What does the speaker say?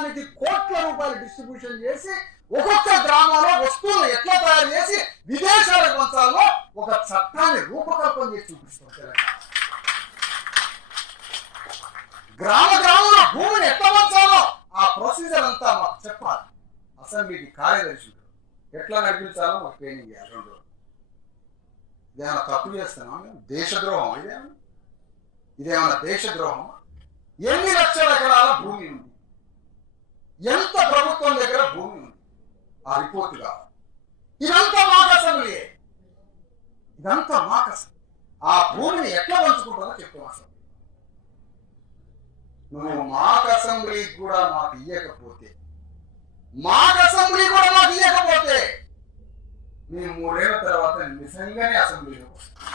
గ్రామానికి కోట్ల రూపాయలు డిస్ట్రిబ్యూషన్ చేసి ఒక్కొక్క గ్రామంలో వస్తువులు ఎట్లా తయారు చేసి విదేశాలకు పంచాలో ఒక చట్టాన్ని రూపకల్పన చేసి చూపిస్తాం తెలంగాణ. గ్రామంలో భూమిని ఎట్లా పంచాలో ఆ ప్రొసీజర్ అంతా మాకు చెప్పాలి. అసెంబ్లీకి కార్యదర్శులు ఎట్లా నడిపించాలో మాకు ట్రైనింగ్ చేయాలి. 2 రోజులు ఇదేమన్నా తప్పు చేస్తున్నాం? దేశద్రోహం ఇదేమన్నా దేశద్రోహం? ఎన్ని లక్షల ఎకరాల భూమి ఉంది, ఎంత ప్రభుత్వం దగ్గర భూమి ఉంది, ఆ రిపోర్ట్ కావాలి. ఇదంతా మాకు అసెంబ్లీ, ఇదంతా మాకు అసెంబ్లీ. ఆ భూమిని ఎట్లా పంచుకుంటారో చెప్తాం. అసెంబ్లీ నువ్వు మాకు అసెంబ్లీ కూడా మాకు ఇవ్వకపోతే మేము 3 ఏళ్ల తర్వాత నిజంగానే అసెంబ్లీలోకి వస్తాం.